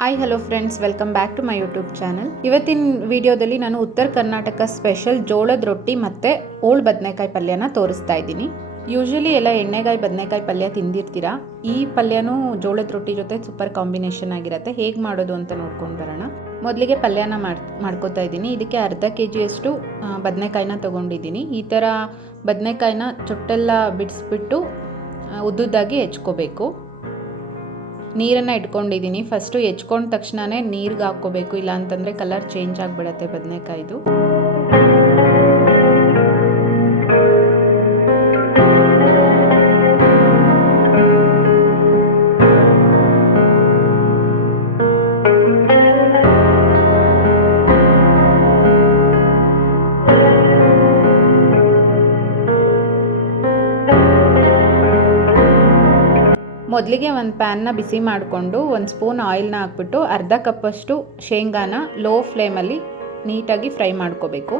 Hi hello friends, welcome back to my YouTube channel. ಇವತ್ತಿನ ವಿಡಿಯೋದಲ್ಲಿ ನಾನು ಉತ್ತರ ಕರ್ನಾಟಕ ಸ್ಪೆಷಲ್ ಜೋಳದ ರೊಟ್ಟಿ ಮತ್ತು ಓಳ್ ಬದನೆಕಾಯಿ ಪಲ್ಯನ ತೋರಿಸ್ತಾ ಇದ್ದೀನಿ. ಯೂಶಲಿ ಎಲ್ಲ ಎಣ್ಣೆಗಾಯಿ ಬದನೆಕಾಯಿ ಪಲ್ಯ ತಿಂದಿರ್ತೀರಾ. ಈ ಪಲ್ಯನೂ ಜೋಳದ ರೊಟ್ಟಿ ಜೊತೆ ಸೂಪರ್ ಕಾಂಬಿನೇಷನ್ ಆಗಿರುತ್ತೆ. ಹೇಗೆ ಮಾಡೋದು ಅಂತ ನೋಡ್ಕೊಂಡು ಬರೋಣ. ಮೊದಲಿಗೆ ಪಲ್ಯನ ಮಾಡ್ಕೋತಾ ಇದ್ದೀನಿ. ಇದಕ್ಕೆ ಅರ್ಧ kg ಬದನೆಕಾಯಿನ ತೊಗೊಂಡಿದ್ದೀನಿ. ಈ ಥರ ಬದನೆಕಾಯಿನ ಚೊಟ್ಟೆಲ್ಲ ಬಿಡಿಸ್ಬಿಟ್ಟು ಉದ್ದುದ್ದಾಗಿ ಹೆಚ್ಕೋಬೇಕು. ನೀರನ್ನು ಇಟ್ಕೊಂಡಿದ್ದೀನಿ. ಫಸ್ಟು ಹೆಚ್ಕೊಂಡ ತಕ್ಷಣವೇ ನೀರಿಗೆ ಹಾಕ್ಕೋಬೇಕು, ಇಲ್ಲ ಅಂತಂದರೆ ಕಲರ್ ಚೇಂಜ್ ಆಗಿಬಿಡತ್ತೆ ಬದನೆಕಾಯ್ದು. ಮೊದಲಿಗೆ ಒಂದು ಪ್ಯಾನ್ನ ಬಿಸಿ ಮಾಡಿಕೊಂಡು 1 ಸ್ಪೂನ್ ಆಯಿಲ್ನ ಹಾಕ್ಬಿಟ್ಟು ಅರ್ಧ ಕಪ್ಪಷ್ಟು ಶೇಂಗಾನ ಲೋ ಫ್ಲೇಮಲ್ಲಿ ನೀಟಾಗಿ ಫ್ರೈ ಮಾಡ್ಕೋಬೇಕು.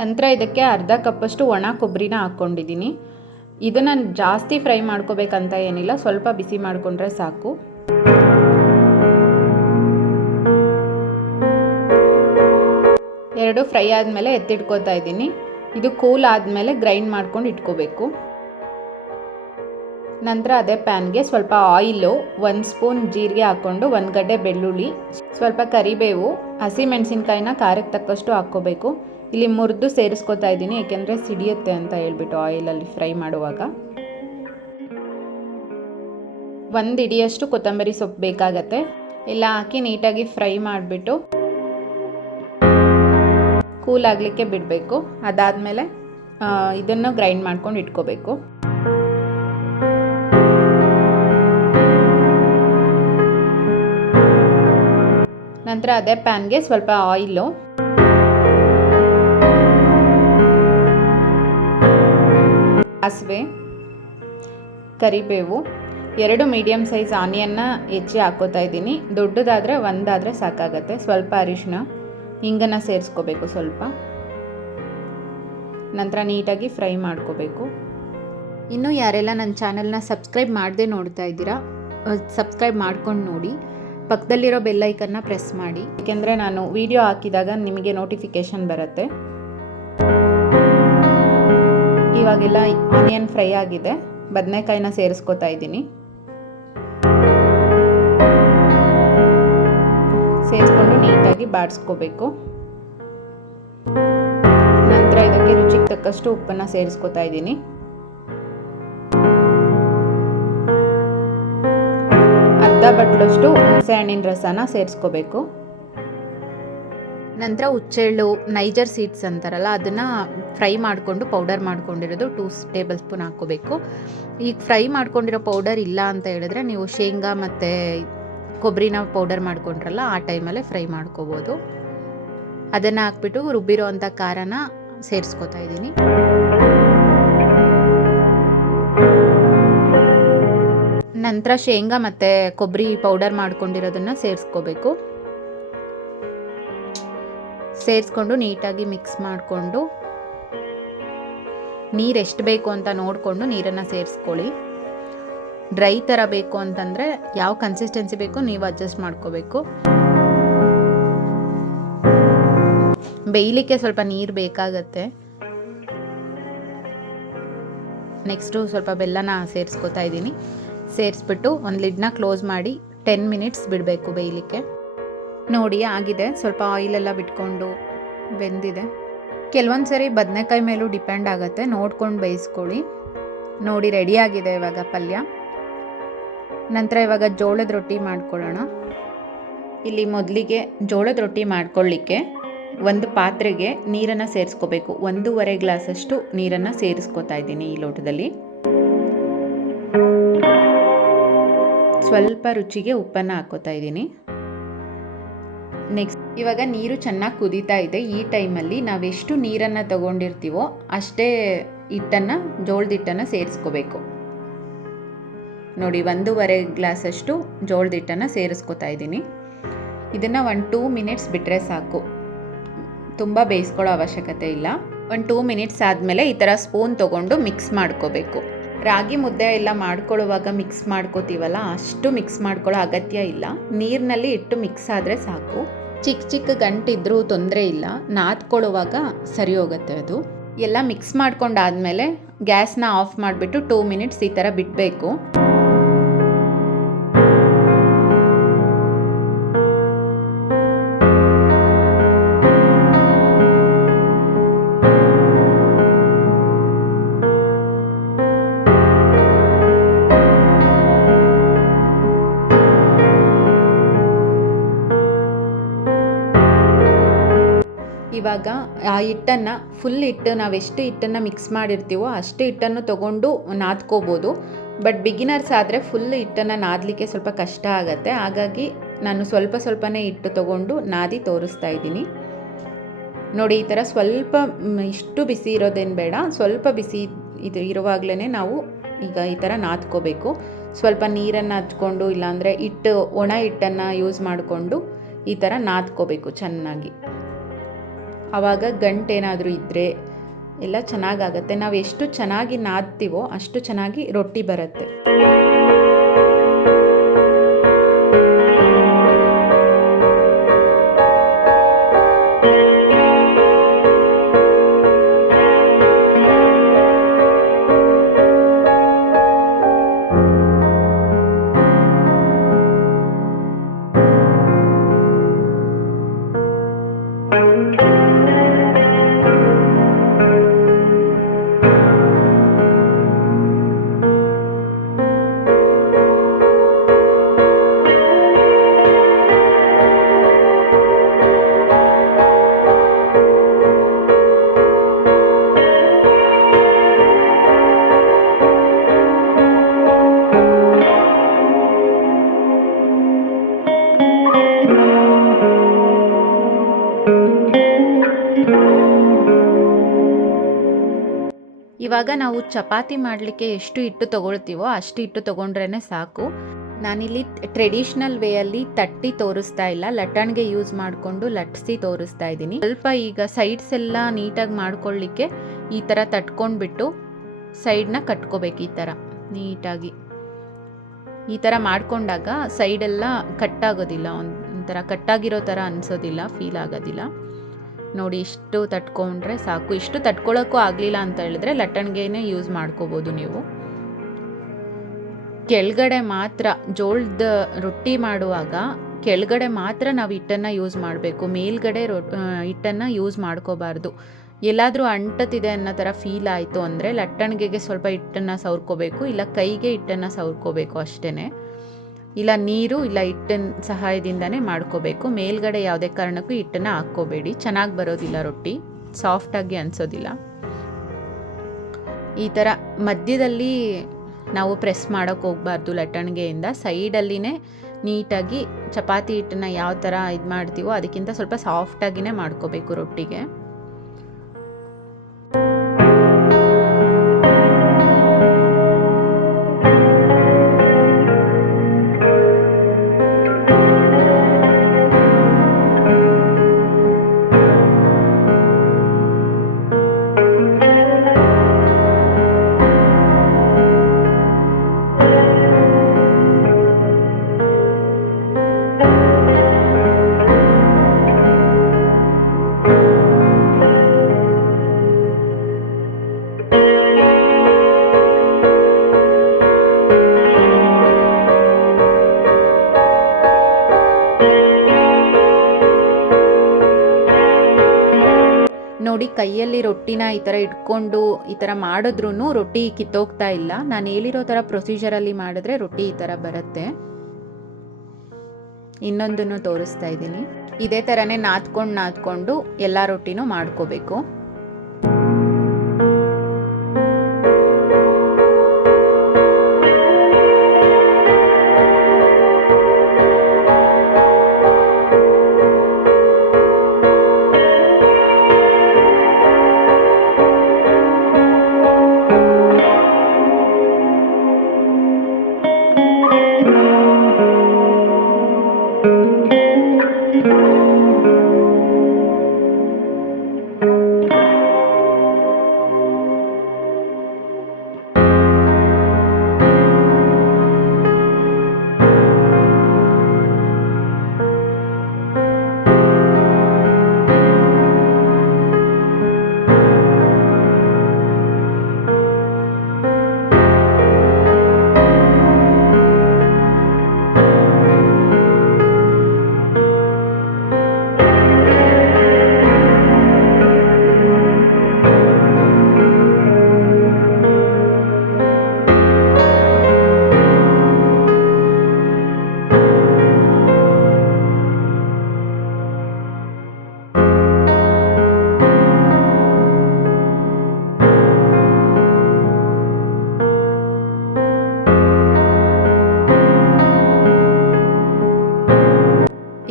ನಂತರ ಇದಕ್ಕೆ ಅರ್ಧ ಕಪ್ಪಷ್ಟು ಒಣ ಕೊಬ್ಬರಿನ ಹಾಕ್ಕೊಂಡಿದ್ದೀನಿ. ಇದನ್ನು ಜಾಸ್ತಿ ಫ್ರೈ ಮಾಡ್ಕೋಬೇಕಂತ ಏನಿಲ್ಲ, ಸ್ವಲ್ಪ ಬಿಸಿ ಮಾಡಿಕೊಂಡ್ರೆ ಸಾಕು. ಎರಡು ಫ್ರೈ ಆದಮೇಲೆ ಎತ್ತಿಟ್ಕೋತಾ ಇದ್ದೀನಿ. ಇದು ಕೂಲ್ ಆದಮೇಲೆ ಗ್ರೈಂಡ್ ಮಾಡ್ಕೊಂಡು ಇಟ್ಕೋಬೇಕು. ನಂತರ ಅದೇ ಪ್ಯಾನ್ಗೆ ಸ್ವಲ್ಪ ಆಯಿಲು, 1 ಸ್ಪೂನ್ ಜೀರಿಗೆ ಹಾಕ್ಕೊಂಡು 1 ಗಡ್ಡೆ ಬೆಳ್ಳುಳ್ಳಿ, ಸ್ವಲ್ಪ ಕರಿಬೇವು, ಹಸಿಮೆಣಸಿನ್ಕಾಯಿನ ಖಾರಕ್ಕೆ ತಕ್ಕಷ್ಟು ಹಾಕ್ಕೋಬೇಕು. ಇಲ್ಲಿ ಮುರಿದು ಸೇರಿಸ್ಕೊತಾ ಇದ್ದೀನಿ, ಏಕೆಂದರೆ ಸಿಡಿಯುತ್ತೆ ಅಂತ ಹೇಳ್ಬಿಟ್ಟು ಆಯಿಲಲ್ಲಿ ಫ್ರೈ ಮಾಡುವಾಗ. 1 ಹಿಡಿಯಷ್ಟು ಕೊತ್ತಂಬರಿ ಸೊಪ್ಪು ಬೇಕಾಗತ್ತೆ. ಎಲ್ಲ ಹಾಕಿ ನೀಟಾಗಿ ಫ್ರೈ ಮಾಡಿಬಿಟ್ಟು ಕೂಲ್ ಆಗಲಿಕ್ಕೆ ಬಿಡಬೇಕು. ಅದಾದಮೇಲೆ ಇದನ್ನು ಗ್ರೈಂಡ್ ಮಾಡ್ಕೊಂಡು ಇಟ್ಕೋಬೇಕು. ನಂತರ ಅದೇ ಪ್ಯಾನ್ಗೆ ಸ್ವಲ್ಪ ಆಯಿಲು, ಸಾಸಿವೆ, ಕರಿಬೇವು, 2 ಮೀಡಿಯಮ್ ಸೈಜ್ ಆನಿಯನ್ನ ಹೆಚ್ಚಿ ಹಾಕೋತಾ ಇದ್ದೀನಿ. ದೊಡ್ಡದಾದರೆ 1 ಆದರೆ ಸಾಕಾಗತ್ತೆ. ಸ್ವಲ್ಪ ಅರಿಶಿನ, ಹಿಂಗನ್ನು ಸೇರಿಸ್ಕೋಬೇಕು ಸ್ವಲ್ಪ. ನಂತರ ನೀಟಾಗಿ ಫ್ರೈ ಮಾಡ್ಕೋಬೇಕು. ಇನ್ನೂ ಯಾರೆಲ್ಲ ನನ್ನ ಚಾನಲ್ನ ಸಬ್ಸ್ಕ್ರೈಬ್ ಮಾಡದೆ ನೋಡ್ತಾ ಇದ್ದೀರಾ, ಸಬ್ಸ್ಕ್ರೈಬ್ ಮಾಡ್ಕೊಂಡು ನೋಡಿ. ಪಕ್ಕದಲ್ಲಿರೋ ಬೆಲ್ಲೈಕನ್ನ ಪ್ರೆಸ್ ಮಾಡಿ, ಏಕೆಂದರೆ ನಾನು ವಿಡಿಯೋ ಹಾಕಿದಾಗ ನಿಮಗೆ ನೋಟಿಫಿಕೇಷನ್ ಬರುತ್ತೆ. ಇವಾಗೆಲ್ಲ ಆನಿಯನ್ ಫ್ರೈ ಆಗಿದೆ. ಬದನೆಕಾಯಿನ ಸೇರಿಸ್ಕೊತಾ ಇದ್ದೀನಿ. ಸೇರಿಸ್ಕೊಂಡು ನೀಟಾಗಿ ಬಾಡಿಸ್ಕೋಬೇಕು. ನಂತರ ಇದಕ್ಕೆ ರುಚಿಗೆ ತಕ್ಕಷ್ಟು ಉಪ್ಪನ್ನು ಸೇರಿಸ್ಕೊತಾ ಇದ್ದೀನಿ. ಅರ್ಧ ಬಟ್ಲಷ್ಟು ಹುಣಸೆಹಣ್ಣಿನ ರಸನ ಸೇರಿಸ್ಕೋಬೇಕು. ನಂತರ ಹುಚ್ಚೆಳ್ಳು, ನೈಜರ್ ಸೀಡ್ಸ್ ಅಂತಾರಲ್ಲ, ಅದನ್ನು ಫ್ರೈ ಮಾಡಿಕೊಂಡು ಪೌಡರ್ ಮಾಡ್ಕೊಂಡಿರೋದು 2 ಟೇಬಲ್ ಸ್ಪೂನ್ ಹಾಕ್ಕೋಬೇಕು. ಈಗ ಫ್ರೈ ಮಾಡ್ಕೊಂಡಿರೋ ಪೌಡರ್ ಇಲ್ಲ ಅಂತ ಹೇಳಿದ್ರೆ ನೀವು ಶೇಂಗಾ ಮತ್ತು ಕೊಬ್ಬರಿನ ಪೌಡರ್ ಮಾಡ್ಕೊಂಡ್ರಲ್ಲ, ಆ ಟೈಮಲ್ಲೇ ಫ್ರೈ ಮಾಡ್ಕೋಬೋದು. ಅದನ್ನು ಹಾಕ್ಬಿಟ್ಟು ರುಬ್ಬಿರೋ ಅಂಥ ಖಾರನ ಸೇರಿಸ್ಕೊತಾ ಇದ್ದೀನಿ. ನಂತರ ಶೇಂಗಾ ಮತ್ತು ಕೊಬ್ಬರಿ ಪೌಡರ್ ಮಾಡ್ಕೊಂಡಿರೋದನ್ನು ಸೇರಿಸ್ಕೋಬೇಕು. ಸೇರಿಸ್ಕೊಂಡು ನೀಟಾಗಿ ಮಿಕ್ಸ್ ಮಾಡಿಕೊಂಡು ನೀರು ಎಷ್ಟು ಬೇಕು ಅಂತ ನೋಡಿಕೊಂಡು ನೀರನ್ನು ಸೇರಿಸ್ಕೊಳ್ಳಿ. ಡ್ರೈ ಥರ ಬೇಕು ಅಂತಂದರೆ ಯಾವ ಕನ್ಸಿಸ್ಟೆನ್ಸಿ ಬೇಕು ನೀವು ಅಡ್ಜಸ್ಟ್ ಮಾಡ್ಕೋಬೇಕು. ಬೇಯಲಿಕ್ಕೆ ಸ್ವಲ್ಪ ನೀರು ಬೇಕಾಗತ್ತೆ. ನೆಕ್ಸ್ಟು ಸ್ವಲ್ಪ ಬೆಲ್ಲನ ಸೇರಿಸ್ಕೊತಾ ಇದ್ದೀನಿ. ಸೇರಿಸ್ಬಿಟ್ಟು ಒಂದು ಲಿಡ್ನ ಕ್ಲೋಸ್ ಮಾಡಿ 10 ಮಿನಿಟ್ಸ್ ಬಿಡಬೇಕು ಬೇಯಲಿಕ್ಕೆ. ನೋಡಿ ಆಗಿದೆ, ಸ್ವಲ್ಪ ಆಯಿಲೆಲ್ಲ ಬಿಟ್ಕೊಂಡು ಬೆಂದಿದೆ. ಕೆಲವೊಂದು ಸರಿ ಬದನೆಕಾಯಿ ಮೇಲೂ ಡಿಪೆಂಡ್ ಆಗುತ್ತೆ, ನೋಡ್ಕೊಂಡು ಬೇಯಿಸ್ಕೊಳ್ಳಿ. ನೋಡಿ ರೆಡಿಯಾಗಿದೆ ಇವಾಗ ಪಲ್ಯ. ನಂತರ ಇವಾಗ ಜೋಳದ ರೊಟ್ಟಿ ಮಾಡ್ಕೊಳ್ಳೋಣ. ಇಲ್ಲಿ ಮೊದಲಿಗೆ ಜೋಳದ ರೊಟ್ಟಿ ಮಾಡ್ಕೊಳ್ಳಿಕ್ಕೆ ಒಂದು ಪಾತ್ರೆಗೆ ನೀರನ್ನು ಸೇರಿಸ್ಕೋಬೇಕು. 1.5 ಗ್ಲಾಸಷ್ಟು ನೀರನ್ನು ಸೇರಿಸ್ಕೋತಾ ಇದ್ದೀನಿ ಈ ಲೋಟದಲ್ಲಿ. ಸ್ವಲ್ಪ ರುಚಿಗೆ ಉಪ್ಪನ್ನು ಹಾಕೋತಾ ಇದ್ದೀನಿ. ನೆಕ್ಸ್ಟ್ ಇವಾಗ ನೀರು ಚೆನ್ನಾಗಿ ಕುದೀತಾ ಇದೆ. ಈ ಟೈಮಲ್ಲಿ ನಾವೆಷ್ಟು ನೀರನ್ನು ತಗೊಂಡಿರ್ತೀವೋ ಅಷ್ಟೇ ಹಿಟ್ಟನ್ನು, ಜೋಳದ ಹಿಟ್ಟನ್ನು ಸೇರಿಸ್ಕೋಬೇಕು. ನೋಡಿ 1.5 ಗ್ಲಾಸಷ್ಟು ಜೋಳದ ಹಿಟ್ಟನ್ನು ಸೇರಿಸ್ಕೊತಾ ಇದ್ದೀನಿ. ಇದನ್ನು 1-2 ಮಿನಿಟ್ಸ್ ಬಿಟ್ಟರೆ ಸಾಕು, ತುಂಬ ಬೇಯಿಸ್ಕೊಳ್ಳೋ ಅವಶ್ಯಕತೆ ಇಲ್ಲ. 1-2 ಮಿನಿಟ್ಸ್ ಆದಮೇಲೆ ಈ ಥರ ಸ್ಪೂನ್ ತೊಗೊಂಡು ಮಿಕ್ಸ್ ಮಾಡ್ಕೋಬೇಕು. ರಾಗಿ ಮುದ್ದೆ ಎಲ್ಲ ಮಾಡ್ಕೊಳ್ಳುವಾಗ ಮಿಕ್ಸ್ ಮಾಡ್ಕೋತೀವಲ್ಲ, ಅಷ್ಟು ಮಿಕ್ಸ್ ಮಾಡ್ಕೊಳ್ಳೋ ಅಗತ್ಯ ಇಲ್ಲ. ನೀರಿನಲ್ಲಿ ಇಟ್ಟು ಮಿಕ್ಸ್ ಆದರೆ ಸಾಕು. ಚಿಕ್ಕ ಚಿಕ್ಕ ಗಂಟಿದ್ರೂ ತೊಂದರೆ ಇಲ್ಲ, ನಾದ್ಕೊಳ್ಳುವಾಗ ಸರಿ ಹೋಗುತ್ತೆ ಅದು. ಎಲ್ಲ ಮಿಕ್ಸ್ ಮಾಡ್ಕೊಂಡಾದ್ಮೇಲೆ ಗ್ಯಾಸ್ನ ಆಫ್ ಮಾಡಿಬಿಟ್ಟು 2 ಮಿನಿಟ್ಸ್ ಈ ಥರ ಬಿಡಬೇಕು. ಇವಾಗ ಆ ಹಿಟ್ಟನ್ನು ಫುಲ್ ಹಿಟ್ಟು ನಾವೆಷ್ಟು ಹಿಟ್ಟನ್ನು ಮಿಕ್ಸ್ ಮಾಡಿರ್ತೀವೋ ಅಷ್ಟು ಹಿಟ್ಟನ್ನು ತೊಗೊಂಡು ನಾದ್ಕೋಬೋದು. ಬಟ್ ಬಿಗಿನರ್ಸ್ ಆದರೆ ಫುಲ್ ಹಿಟ್ಟನ್ನು ನಾದಲಿಕ್ಕೆ ಸ್ವಲ್ಪ ಕಷ್ಟ ಆಗುತ್ತೆ. ಹಾಗಾಗಿ ನಾನು ಸ್ವಲ್ಪ ಸ್ವಲ್ಪನೇ ಹಿಟ್ಟು ತೊಗೊಂಡು ನಾದಿ ತೋರಿಸ್ತಾ ಇದ್ದೀನಿ. ನೋಡಿ, ಈ ಥರ ಸ್ವಲ್ಪ ಇಷ್ಟು ಬಿಸಿ ಇರೋದೇನು ಬೇಡ, ಸ್ವಲ್ಪ ಬಿಸಿ ಇರುವಾಗಲೇ ನಾವು ಈಗ ಈ ಥರ ನಾದ್ಕೋಬೇಕು. ಸ್ವಲ್ಪ ನೀರನ್ನು ಹಚ್ಕೊಂಡು, ಇಲ್ಲಾಂದರೆ ಒಣ ಹಿಟ್ಟನ್ನು ಯೂಸ್ ಮಾಡಿಕೊಂಡು ಈ ಥರ ನಾದ್ಕೋಬೇಕು ಚೆನ್ನಾಗಿ. ಆವಾಗ ಗಂಟೇನಾದರೂ ಇದ್ದರೆ ಎಲ್ಲ ಚೆನ್ನಾಗಾಗತ್ತೆ. ನಾವು ಎಷ್ಟು ಚೆನ್ನಾಗಿ ನಾದ್ತೀವೋ ಅಷ್ಟು ಚೆನ್ನಾಗಿ ರೊಟ್ಟಿ ಬರುತ್ತೆ. ಇವಾಗ ನಾವು ಚಪಾತಿ ಮಾಡಲಿಕ್ಕೆ ಎಷ್ಟು ಹಿಟ್ಟು ತೊಗೊಳ್ತೀವೋ ಅಷ್ಟು ಹಿಟ್ಟು ತೊಗೊಂಡ್ರೇ ಸಾಕು. ನಾನಿಲ್ಲಿ ಟ್ರೆಡಿಷ್ನಲ್ ವೇಯಲ್ಲಿ ತಟ್ಟಿ ತೋರಿಸ್ತಾ ಇಲ್ಲ, ಲಟ್ಟಣಿಗೆ ಯೂಸ್ ಮಾಡಿಕೊಂಡು ಲಟ್ಟಿಸಿ ತೋರಿಸ್ತಾ ಇದ್ದೀನಿ. ಸ್ವಲ್ಪ ಈಗ ಸೈಡ್ಸ್ ಎಲ್ಲ ನೀಟಾಗಿ ಮಾಡ್ಕೊಳ್ಳಿಕ್ಕೆ ಈ ಥರ ತಟ್ಕೊಂಡ್ಬಿಟ್ಟು ಸೈಡ್ನ ಕಟ್ಕೋಬೇಕು. ಈ ಥರ ನೀಟಾಗಿ ಈ ಥರ ಮಾಡ್ಕೊಂಡಾಗ ಸೈಡೆಲ್ಲ ಕಟ್ಟಾಗೋದಿಲ್ಲ, ಒಂಥರ ಕಟ್ಟಾಗಿರೋ ಥರ ಅನಿಸೋದಿಲ್ಲ, ಫೀಲ್ ಆಗೋದಿಲ್ಲ. ನೋಡಿ, ಇಷ್ಟು ತಟ್ಕೊಂಡ್ರೆ ಸಾಕು. ಇಷ್ಟು ತಟ್ಕೊಳ್ಳೋಕ್ಕೂ ಆಗಲಿಲ್ಲ ಅಂತ ಹೇಳಿದ್ರೆ ಲಟ್ಟಣಿಗೆನೇ ಯೂಸ್ ಮಾಡ್ಕೋಬೋದು ನೀವು. ಕೆಳಗಡೆ ಮಾತ್ರ ಜೋಳದ ರೊಟ್ಟಿ ಮಾಡುವಾಗ ಕೆಳಗಡೆ ಮಾತ್ರ ನಾವು ಹಿಟ್ಟನ್ನು ಯೂಸ್ ಮಾಡಬೇಕು, ಮೇಲ್ಗಡೆ ಹಿಟ್ಟನ್ನು ಯೂಸ್ ಮಾಡ್ಕೋಬಾರ್ದು. ಎಲ್ಲಾದರೂ ಅಂಟತಿದೆ ಅನ್ನೋ ಥರ ಫೀಲ್ ಆಯಿತು ಅಂದರೆ ಲಟ್ಟಣಿಗೆಗೆ ಸ್ವಲ್ಪ ಹಿಟ್ಟನ್ನು ಸವರ್ಕೋಬೇಕು, ಇಲ್ಲ ಕೈಗೆ ಹಿಟ್ಟನ್ನು ಸವರ್ಕೋಬೇಕು ಅಷ್ಟೇ. ಇಲ್ಲ ನೀರು ಇಲ್ಲ ಹಿಟ್ಟಿನ ಸಹಾಯದಿಂದನೇ ಮಾಡ್ಕೋಬೇಕು. ಮೇಲ್ಗಡೆ ಯಾವುದೇ ಕಾರಣಕ್ಕೂ ಹಿಟ್ಟನ್ನು ಹಾಕ್ಕೋಬೇಡಿ, ಚೆನ್ನಾಗಿ ಬರೋದಿಲ್ಲ, ರೊಟ್ಟಿ ಸಾಫ್ಟಾಗಿ ಅನಿಸೋದಿಲ್ಲ. ಈ ಥರ ಮಧ್ಯದಲ್ಲಿ ನಾವು ಪ್ರೆಸ್ ಮಾಡೋಕ್ಕೆ ಹೋಗಬಾರ್ದು. ಲಟ್ಟಣಿಗೆಯಿಂದ ಸೈಡಲ್ಲಿನೇ ನೀಟಾಗಿ ಚಪಾತಿ ಹಿಟ್ಟನ್ನು ಯಾವ ಥರ ಇದು ಮಾಡ್ತೀವೋ ಅದಕ್ಕಿಂತ ಸ್ವಲ್ಪ ಸಾಫ್ಟಾಗಿಯೇ ಮಾಡ್ಕೋಬೇಕು ರೊಟ್ಟಿಗೆ. ನೋಡಿ, ಕೈಯಲ್ಲಿ ರೊಟ್ಟಿನ ಈ ಥರ ಇಟ್ಕೊಂಡು ಈ ಥರ ಮಾಡಿದ್ರೂ ರೊಟ್ಟಿ ಕಿತ್ತೋಗ್ತಾ ಇಲ್ಲ. ನಾನು ಹೇಳಿರೋ ಥರ ಪ್ರೊಸೀಜರಲ್ಲಿ ಮಾಡಿದ್ರೆ ರೊಟ್ಟಿ ಈ ಥರ ಬರುತ್ತೆ. ಇನ್ನೊಂದನ್ನು ತೋರಿಸ್ತಾ ಇದ್ದೀನಿ. ಇದೇ ಥರನೇ ನಾದ್ಕೊಂಡು ಎಲ್ಲ ರೊಟ್ಟಿನೂ ಮಾಡ್ಕೋಬೇಕು.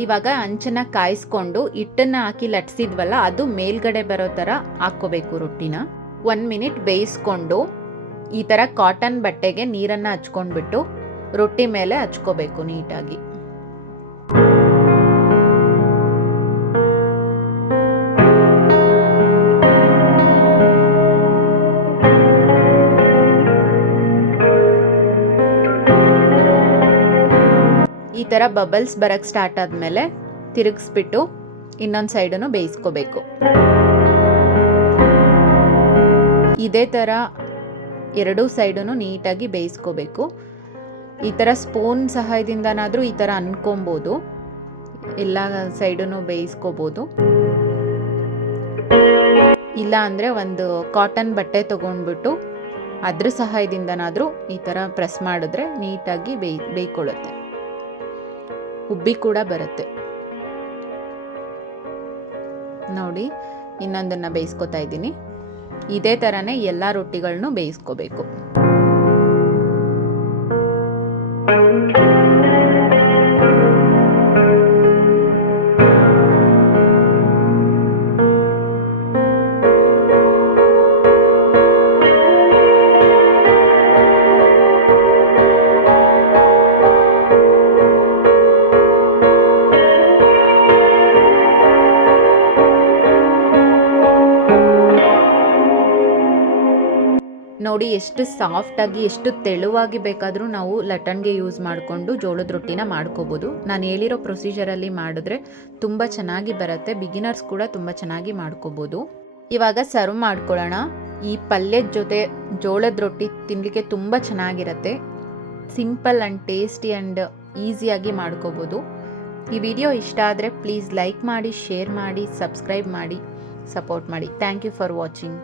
ಇವಾಗ ಹಂಚನ್ನ ಕಾಯಿಸ್ಕೊಂಡು ಹಿಟ್ಟನ್ನು ಹಾಕಿ ಲಟ್ಸಿದ್ವಲ್ಲ ಅದು ಮೇಲ್ಗಡೆ ಬರೋ ಥರ ಹಾಕ್ಕೋಬೇಕು ರೊಟ್ಟಿನ. 1 ಮಿನಿಟ್ ಬೇಯಿಸ್ಕೊಂಡು ಈ ಥರ ಕಾಟನ್ ಬಟ್ಟೆಗೆ ನೀರನ್ನು ಹಚ್ಕೊಂಡ್ಬಿಟ್ಟು ರೊಟ್ಟಿ ಮೇಲೆ ಹಚ್ಕೋಬೇಕು ನೀಟಾಗಿ. ಈ ಥರ ಬಬಲ್ಸ್ ಬರಕ್ಕೆ ಸ್ಟಾರ್ಟ್ ಆದಮೇಲೆ ತಿರುಗಿಸ್ಬಿಟ್ಟು ಇನ್ನೊಂದು ಸೈಡನ್ನು ಬೇಯಿಸ್ಕೋಬೇಕು. ಇದೇ ಥರ ಎರಡೂ ಸೈಡನ್ನು ನೀಟಾಗಿ ಬೇಯಿಸ್ಕೋಬೇಕು. ಈ ಥರ ಸ್ಪೂನ್ ಸಹಾಯದಿಂದನಾದರೂ ಈ ಥರ ಅನ್ಕೊಬೋದು, ಎಲ್ಲ ಸೈಡನ್ನು ಬೇಯಿಸ್ಕೋಬೋದು. ಇಲ್ಲ ಅಂದರೆ ಒಂದು ಕಾಟನ್ ಬಟ್ಟೆ ತೊಗೊಂಡ್ಬಿಟ್ಟು ಅದ್ರ ಸಹಾಯದಿಂದನಾದರೂ ಈ ಥರ ಪ್ರೆಸ್ ಮಾಡಿದ್ರೆ ನೀಟಾಗಿ ಬೇಯ್ಕೊಳ್ಳುತ್ತೆ, ಉಬ್ಬಿ ಕೂಡ ಬರುತ್ತೆ. ನೋಡಿ, ಇನ್ನೊಂದನ್ನು ಬೇಯಿಸ್ಕೊತಾ ಇದ್ದೀನಿ. ಇದೇ ಥರನೇ ಎಲ್ಲ ರೊಟ್ಟಿಗಳನ್ನೂ ಬೇಯಿಸ್ಕೋಬೇಕು. ನೋಡಿ ಎಷ್ಟು ಸಾಫ್ಟಾಗಿ, ಎಷ್ಟು ತೆಳುವಾಗಿ ಬೇಕಾದರೂ ನಾವು ಲಟ್ಟಣಿಗೆ ಯೂಸ್ ಮಾಡಿಕೊಂಡು ಜೋಳದ ರೊಟ್ಟಿನ ಮಾಡ್ಕೋಬೋದು. ನಾನು ಹೇಳಿರೋ ಪ್ರೊಸೀಜರಲ್ಲಿ ಮಾಡಿದ್ರೆ ತುಂಬ ಚೆನ್ನಾಗಿ ಬರುತ್ತೆ. ಬಿಗಿನರ್ಸ್ ಕೂಡ ತುಂಬ ಚೆನ್ನಾಗಿ ಮಾಡ್ಕೋಬೋದು. ಇವಾಗ ಸರ್ವ್ ಮಾಡ್ಕೊಳ್ಳೋಣ. ಈ ಪಲ್ಯದ ಜೊತೆ ಜೋಳದ ರೊಟ್ಟಿ ತಿನ್ನಲಿಕ್ಕೆ ತುಂಬ ಚೆನ್ನಾಗಿರುತ್ತೆ. ಸಿಂಪಲ್ ಆ್ಯಂಡ್ ಟೇಸ್ಟಿ ಆ್ಯಂಡ್ ಈಸಿಯಾಗಿ ಮಾಡ್ಕೋಬೋದು. ಈ ವಿಡಿಯೋ ಇಷ್ಟ ಆದರೆ ಪ್ಲೀಸ್ ಲೈಕ್ ಮಾಡಿ, ಶೇರ್ ಮಾಡಿ, ಸಬ್ಸ್ಕ್ರೈಬ್ ಮಾಡಿ, ಸಪೋರ್ಟ್ ಮಾಡಿ. Thank you for watching.